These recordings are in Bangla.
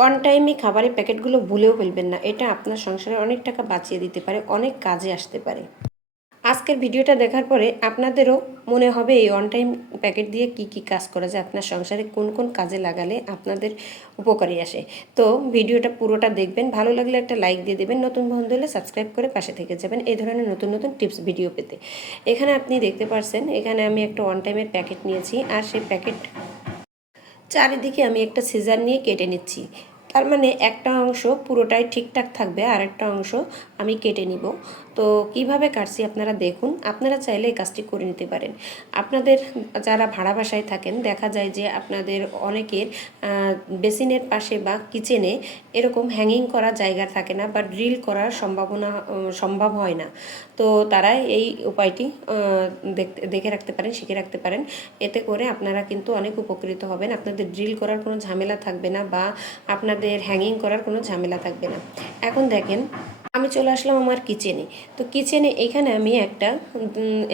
ওয়ান টাইমে খাবারের প্যাকেটগুলো ভুলেও ফেলবেন না। এটা আপনার সংসারে অনেক টাকা বাঁচিয়ে দিতে পারে, অনেক কাজে আসতে পারে। আজকের ভিডিওটা দেখার পরে আপনাদেরও মনে হবে এই ওয়ান টাইম প্যাকেট দিয়ে কি কি কাজ করা যায়, আপনার সংসারে কোন কোন কাজে লাগালে আপনাদের উপকারী আসে। তো ভিডিওটা পুরোটা দেখবেন, ভালো লাগলে একটা লাইক দিয়ে দেবেন, নতুন বন্ধু হলে সাবস্ক্রাইব করে পাশে থেকে যাবেন এই ধরনের নতুন নতুন টিপস ভিডিও পেতে। এখানে আপনি দেখতে পারছেন, এখানে আমি একটা ওয়ান টাইমের প্যাকেট নিয়েছি আর সেই প্যাকেট চারিদিকে আমি একটা সিজার নিয়ে কেটে নিচ্ছি। তার মানে একটা অংশ পুরোটাই ঠিকঠাক থাকবে আর একটা অংশ আমি কেটে নিব। তো কীভাবে কাটছি আপনারা দেখুন, আপনারা চাইলে এই কাজটি করে নিতে পারেন। আপনাদের যারা ভাড়া বাসায় থাকেন, দেখা যায় যে আপনাদের অনেকের বেসিনের পাশে বা কিচেনে এরকম হ্যাঙ্গিং করা জায়গা থাকে না বা ড্রিল করার সম্ভাবনা সম্ভব হয় না। তো তারা এই উপায়টি দেখে রাখতে পারেন, শিখে রাখতে পারেন। এতে করে আপনারা কিন্তু অনেক উপকৃত হবেন। আপনাদের ড্রিল করার কোনো ঝামেলা থাকবে না বা আপনাদের হ্যাঙ্গিং করার কোনো ঝামেলা থাকবে না। এখন দেখেন আমি চলে আসলাম আমার কিচেনে তো কিচেনে এখানে আমি একটা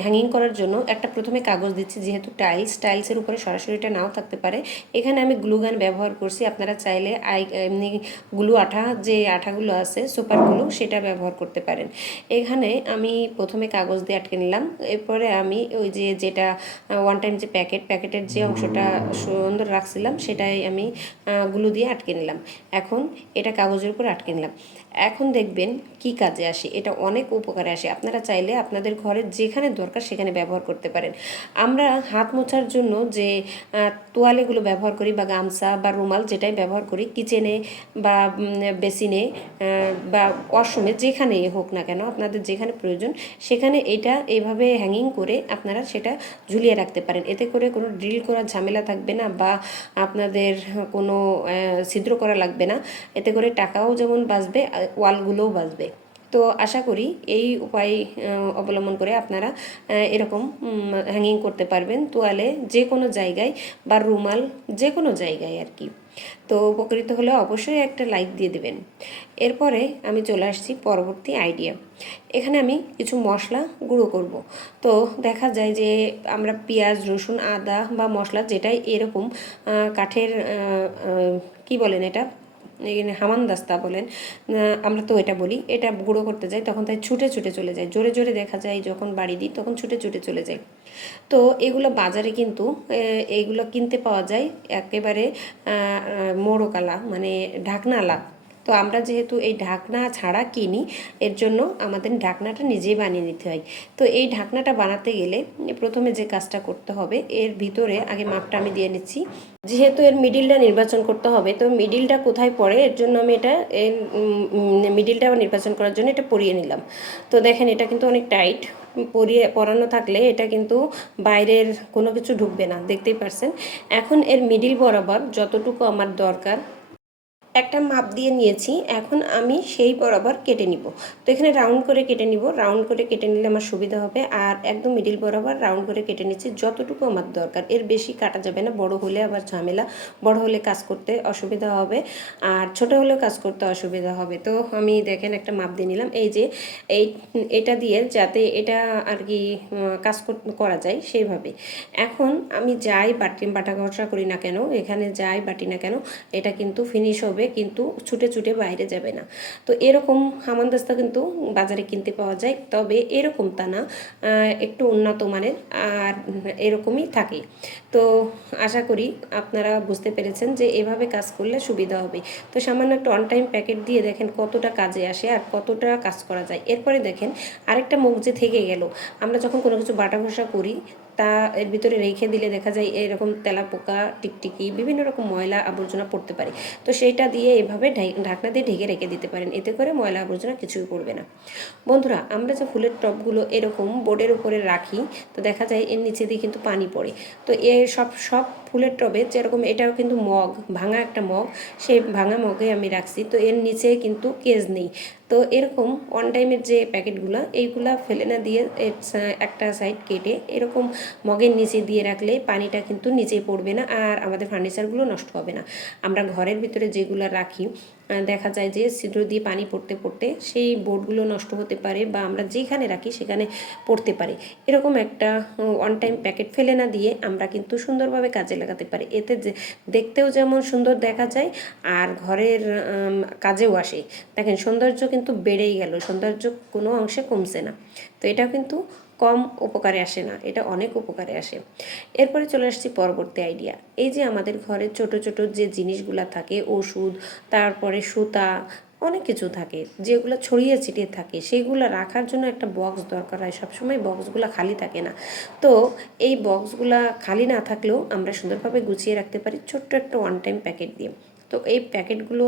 হ্যাঙ্গিং করার জন্য একটা প্রথমে কাগজ দিচ্ছি, যেহেতু টাইলস টাইলসের উপরে সরাসরিটা নাও থাকতে পারে। এখানে আমি গ্লুগান ব্যবহার করছি, আপনারা চাইলে আই, এমনি গ্লু আঠা, যে আঠাগুলো আছে সুপার গ্লু সেটা ব্যবহার করতে পারেন। এখানে আমি প্রথমে কাগজ দিয়ে আটকে নিলাম, এরপরে আমি ওই যে যেটা ওয়ান টাইম যে প্যাকেট প্যাকেটের যে অংশটা সুন্দর রাখছিলাম, সেটাই আমি গ্লু দিয়ে আটকে নিলাম। এখন এটা কাগজের উপর আটকে নিলাম। এখন দেখবেন কি কাজে আসে? এটা অনেক উপকারে আসে। আপনারা চাইলে আপনাদের ঘরের যেখানে দরকার সেখানে ব্যবহার করতে পারেন। আমরা হাত মোছার জন্য যে তোয়ালেগুলো ব্যবহার করি বা গামছা বা রুমাল যেটাই ব্যবহার করি, কিচেনে বা বেসিনে বা ওয়াশরুমে যেখানেই হোক না কেন, আপনাদের যেখানে প্রয়োজন সেখানে এটা এইভাবে হ্যাঙ্গিং করে আপনারা সেটা ঝুলিয়ে রাখতে পারেন। এতে করে কোনো ড্রিল করার ঝামেলা থাকবে না বা আপনাদের কোনো ছিদ্র করা লাগবে না। এতে করে টাকাও যেমন বাঁচবে ওয়ালগুলোও বাঁচবে। তো আশা করি এই উপায় অবলম্বন করে আপনারা এরকম হ্যাঙ্গিং করতে পারবেন তোয়ালে যে কোনো জায়গায় বা রুমাল যে কোনো জায়গায় আর কি। তো উপকৃত হলে অবশ্যই একটা লাইক দিয়ে দেবেন। এরপরে আমি চলে আসছি পরবর্তী আইডিয়া এখানে আমি কিছু মশলা গুঁড়ো করব। তো দেখা যায় যে আমরা পেঁয়াজ, রসুন, আদা বা মশলা যেটাই এরকম কাঠের কি বলেন এটা? হামানদাস্তা বলেন আমরা তো এটা বলি, এটা গুঁড়ো করতে যাই, তখন তাই ছুটে ছুটে চলে যায়। জোরে জোরে দেখা যায় যখন বাড়ি দিই, তখন ছুটে ছুটে চলে যায় তো এগুলো বাজারে কিন্তু এইগুলো কিনতে পাওয়া যায় একেবারে মোড়কালা মানে ঢাকনালা। তো আমরা যেহেতু এই ঢাকনা ছাড়া কিনি, এর জন্য আমাদের ঢাকনাটা নিজেই বানিয়ে নিতে হয়। তো এই ঢাকনাটা বানাতে গেলে প্রথমে যে কাজটা করতে হবে, এর ভিতরে আগে মাপটা আমি দিয়ে নিচ্ছি। যেহেতু এর মিডিলটা নির্বাচন করতে হবে, তো মিডিলটা কোথায় পড়ে, এর জন্য আমি এটা এর মিডিলটা নির্বাচন করার জন্য এটা পরিয়ে নিলাম। তো দেখেন এটা কিন্তু অনেক টাইট পরিয়ে, পরানো থাকলে এটা কিন্তু বাইরের কোনো কিছু ঢুকবে না, দেখতেই পারছেন? এখন এর মিডিল বরাবর যতটুকু আমার দরকার একটা মাপ দিয়ে নিয়েছি, এখন আমি সেই বরাবর কেটে নিব। তো এখানে রাউন্ড করে কেটে নিব রাউন্ড করে কেটে নিলে আমার সুবিধা হবে। আর একদম মিডিল বরাবর রাউন্ড করে কেটে নিচ্ছি, যতটুকু আমার দরকার। এর বেশি কাটা যাবে না, বড় হলে আবার ঝামেলা, বড় হলে কাজ করতে অসুবিধা হবে, আর ছোট হলেও কাজ করতে অসুবিধা হবে। তো আমি দেখেন একটা মাপ দিয়ে নিলাম, এই যে এই, এটা দিয়ে যাতে এটা আর কি কাজ কর- যায় সেইভাবে। এখন আমি যাই বাটি, বাটা ঘষা করি না কেন, এখানে যাই বাটি না কেন, এটা কিন্তু ফিনিশ হবে কিন্তু ছুটে ছুটে বাইরে যাবে না। তো এরকম হামানদাস্তা কিন্তু বাজারে কিনতে পাওয়া যায়। তবে এরকম তা না একটু উন্নত মানের আর এরকমই থাকে। তো আশা করি আপনারা বুঝতে পেরেছেন যে এভাবে কাজ করলে সুবিধা হবে। তো সামান্য একটা অন টাইম প্যাকেট দিয়ে দেখেন কতটা কাজে আসে আর কতটা কাজ করা যায়। এরপরে দেখেন আরেকটা মুখ যে থেকে গেল। আমরা যখন কোনো কিছু বাটা ঘষা করি তা এর ভিতরে রেখে দিলে দেখা যায় এরকম তেলা পোকা টিকটিকি, বিভিন্ন রকম ময়লা আবর্জনা পড়তে পারে। তো সেইটা দিয়ে এভাবে ঢাকনা দিয়ে ঢেকে রেখে দিতে পারেন। এতে করে ময়লা আবর্জনা কিছুই পড়বে না। বন্ধুরা, আমরা যে ফুলের টপগুলো এরকম বোর্ডের উপরে রাখি, তো দেখা যায় এর নিচে দিয়ে কিন্তু পানি পড়ে। তো এ সব সব ফুলের টবে যেরকম এটাও কিন্তু মগ, ভাঙা একটা মগ, সেই ভাঙা মগে আমি রাখছি। তো এর নিচে কিন্তু কেজ নেই। তো এরকম ওয়ান টাইমের যে প্যাকেটগুলো, এইগুলা ফেলে না দিয়ে একটা সাইড কেটে এরকম মগের নিচে দিয়ে রাখলে পানিটা কিন্তু নিচে পড়বে না আর আমাদের ফার্নিচারগুলো নষ্ট হবে না। আমরা ঘরের ভিতরে যেগুলো রাখি দেখা যায় যে ছিদ্র দিয়ে পানি পড়তে পড়তে সেই বোর্ডগুলো নষ্ট হতে পারে বা আমরা যেখানে রাখি সেখানে পড়তে পারে। এরকম একটা ওয়ান টাইম প্যাকেট ফেলে না দিয়ে আমরা কিন্তু সুন্দরভাবে কাজে লাগাতে পারি। এতে যে দেখতেও যেমন সুন্দর দেখা যায়, আর ঘরের কাজেও আসে। দেখেন, সৌন্দর্য কিন্তু বেড়েই গেল, সৌন্দর্য কোনো অংশে কমছে না। তো এটা কিন্তু কম উপকারে আসে না, এটা অনেক উপকারে আসে। এরপরে চলে আসছি পরবর্তী আইডিয়া এই যে আমাদের ঘরে ছোট ছোট যে জিনিসগুলা থাকে, ওষুধ, তারপরে সুতা অনেক কিছু থাকে, যেগুলো ছড়িয়ে ছিটিয়ে থাকে সেইগুলো রাখার জন্য একটা বক্স দরকার হয়। সবসময় বক্সগুলো খালি থাকে না। তো এই বক্সগুলো খালি না থাকলেও আমরা সুন্দরভাবে গুছিয়ে রাখতে পারি ছোট্ট একটা ওয়ান টাইম প্যাকেট দিয়ে। তো এই প্যাকেটগুলো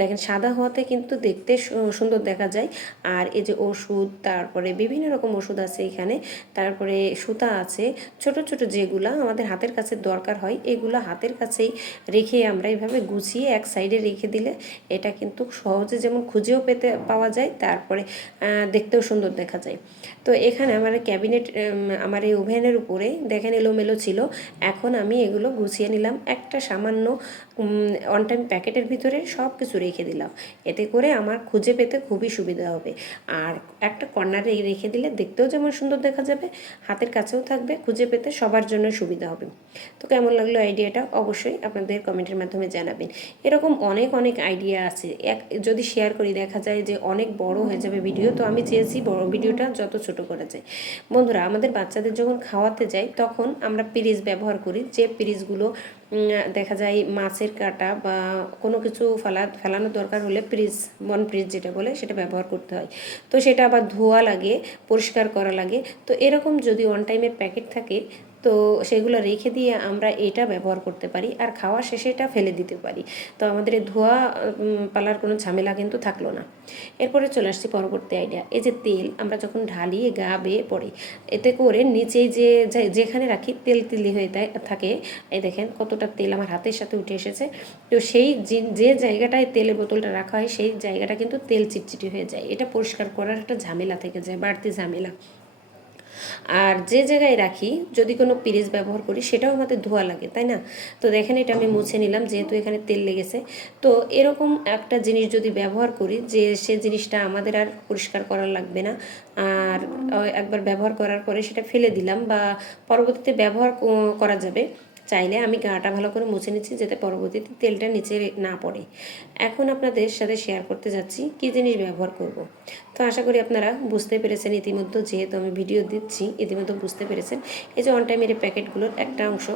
দেখেন সাদা হওয়াতে কিন্তু দেখতে সুন্দর দেখা যায়। আর এই যে ওষুধ, তারপরে বিভিন্ন রকম ওষুধ আছে এখানে। তারপরে সুতা আছে। ছোট ছোট যেগুলা আমাদের হাতের কাছে দরকার হয়, এগুলো হাতের কাছেই রেখে আমরা এইভাবে গুছিয়ে এক সাইডে রেখে দিলে এটা কিন্তু সহজে যেমন খুঁজেও পেতে, পাওয়া যায়, তারপরে দেখতেও সুন্দর দেখা যায়। তো এখানে আমার ক্যাবিনেট আমার এই ওভেনের উপরে দেখেন এলোমেলো ছিল। এখন আমি এগুলো গুছিয়ে নিলাম। একটা সামান্য অন টাইম প্যাকেটের ভিতরে সব কিছু রেখে দিলাম। এতে করে আমার খুঁজে পেতে খুবই সুবিধা হবে। আর একটা কর্নারে রেখে দিলে দেখতেও যেমন সুন্দর দেখা যাবে, হাতের কাছেও থাকবে, খুঁজে পেতে সবার জন্য সুবিধা হবে। তো কেমন লাগল আইডিয়াটা অবশ্যই আপনাদের কমেন্টের মাধ্যমে জানাবেন। এরকম অনেক অনেক আইডিয়া আছে। এক, যদি শেয়ার করি, দেখা যায় যে অনেক বড় হয়ে যাবে ভিডিও তো আমি চেয়েছি বড় ভিডিওটা যত ছোট করা যায়। বন্ধুরা, আমাদের বাচ্চাদের যখন খাওয়াতে যাই, তখন আমরা পিরিজ ব্যবহার করি, যে পিরিজগুলো দেখা যায় মাছের কাটা বা কোনো কিছু ফেলা ফেলানোর দরকার হলে ফ্রিজ, বন ফ্রিজ যেটা বলে সেটা ব্যবহার করতে হয়। তো সেটা আবার ধোয়া লাগে, পরিষ্কার করা লাগে। তো এরকম যদি অন টাইমে প্যাকেট থাকে তো সেগুলো রেখে দিয়ে আমরা এটা ব্যবহার করতে পারি আর খাওয়া শেষে এটা ফেলে দিতে পারি। তো আমাদের এই ধোয়া পালার কোনো ঝামেলা কিন্তু থাকল না। এরপরে চলে আসছি পরবর্তী আইডিয়া এই যে তেল আমরা যখন ঢালি গা বেয়ে পড়ি, এতে করে নিচেই যে যেখানে রাখি তেল তিলি হয়ে থাকে, এই দেখেন কতটা তেল আমার হাতের সাথে উঠে এসেছে। তো সেই যে জায়গাটায় তেলের বোতলটা রাখা হয় সেই জায়গাটা কিন্তু তেল চিটচিটি হয়ে যায়। এটা পরিষ্কার করার একটা ঝামেলা থেকে যায়, বাড়তি ঝামেলা। আর যে জায়গায় রাখি, যদি কোনো পিরিজ ব্যবহার করি, সেটাও আমাদের ধোয়া লাগে, তাই না? তো দেখেন এটা আমি মুছে নিলাম, যেহেতু এখানে তেল লেগেছে। তো এরকম একটা জিনিস যদি ব্যবহার করি, যে সে জিনিসটা আমাদের আর পরিষ্কার করা লাগবে না, আর একবার ব্যবহার করার পরে সেটা ফেলে দিলাম বা পরবর্তীতে ব্যবহার করা যাবে চাইলে আমি গাটা ভালো করে মুছে নিচ্ছি যাতে পরবর্তীতে তেলটা নিচে না পড়ে। এখন আপনাদের সাথে শেয়ার করতে যাচ্ছি কী জিনিস ব্যবহার করব। তো আশা করি আপনারা বুঝতে পেরেছেন, ইতিমধ্যে যেহেতু আমি ভিডিও দিচ্ছি, ইতিমধ্যে বুঝতে পেরেছেন, এই যে অন টাইমের প্যাকেটগুলোর একটা অংশ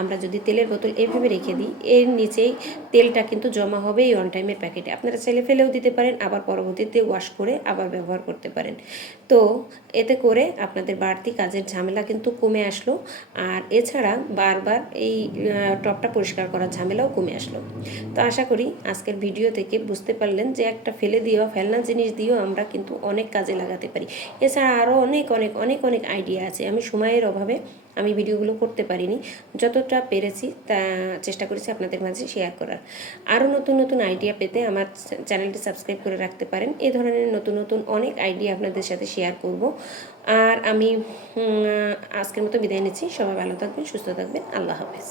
আমরা যদি তেলের বোতল এইভাবে রেখে দিই, এর নিচেই তেলটা কিন্তু জমা হবে এই অন টাইমের প্যাকেটে। আপনারা চাইলে ফেলেও দিতে পারেন, আবার পরবর্তীতে ওয়াশ করে আবার ব্যবহার করতে পারেন। তো এতে করে আপনাদের বাড়তি কাজের ঝামেলা কিন্তু কমে আসলো। আর এছাড়া বারবার এই টপটা পরিষ্কার করার ঝামেলাও কমে আসলো। তো আশা করি আজকের ভিডিও থেকে বুঝতে পারলেন যে একটা ফেলে দিয়েও ফেলনা জিনিস দিয়েও আমরা কিন্তু অনেক কাজে লাগাতে পারি। এছাড়া আরও অনেক অনেক অনেক অনেক আইডিয়া আছে। আমি সময়ের অভাবে আমি ভিডিওগুলো করতে পারিনি। যতটা পেরেছি, তা চেষ্টা করেছি আপনাদের মাঝে শেয়ার করার। আরও নতুন নতুন আইডিয়া পেতে আমার চ্যানেলটি সাবস্ক্রাইব করে রাখতে পারেন। এ ধরনের নতুন নতুন অনেক আইডিয়া আপনাদের সাথে শেয়ার করব। আর আমি আজকের মতো বিদায় নিচ্ছি। সবাই ভালো থাকবেন, সুস্থ থাকবেন। আল্লাহ হাফেজ।